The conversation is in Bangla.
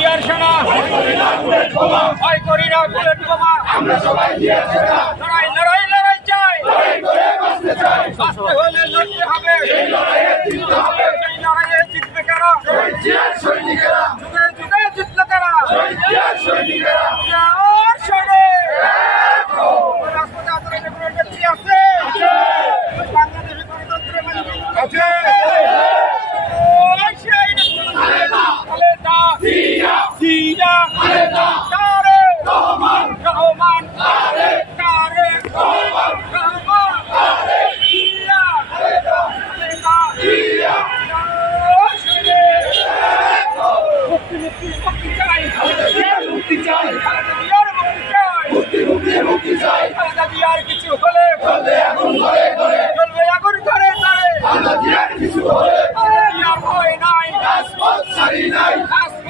জিয়ার সেনা ভয় করি না বুলেট বোমা লড়াই লড়াই লড়াই চাই বাঁচতে হলে লড়তে হবে এই লড়াইয়ে জিতবে কারা যুগে যুগে জিতলো কারা জিয়ার শোনে রাজপথে আন্দোলনে কোনো নেত্রী আছে বাংলাদেশে গণতন্ত্র আছে আর কিছু হলে চলবে আগুন ঘরে ঘরে ভয় নাই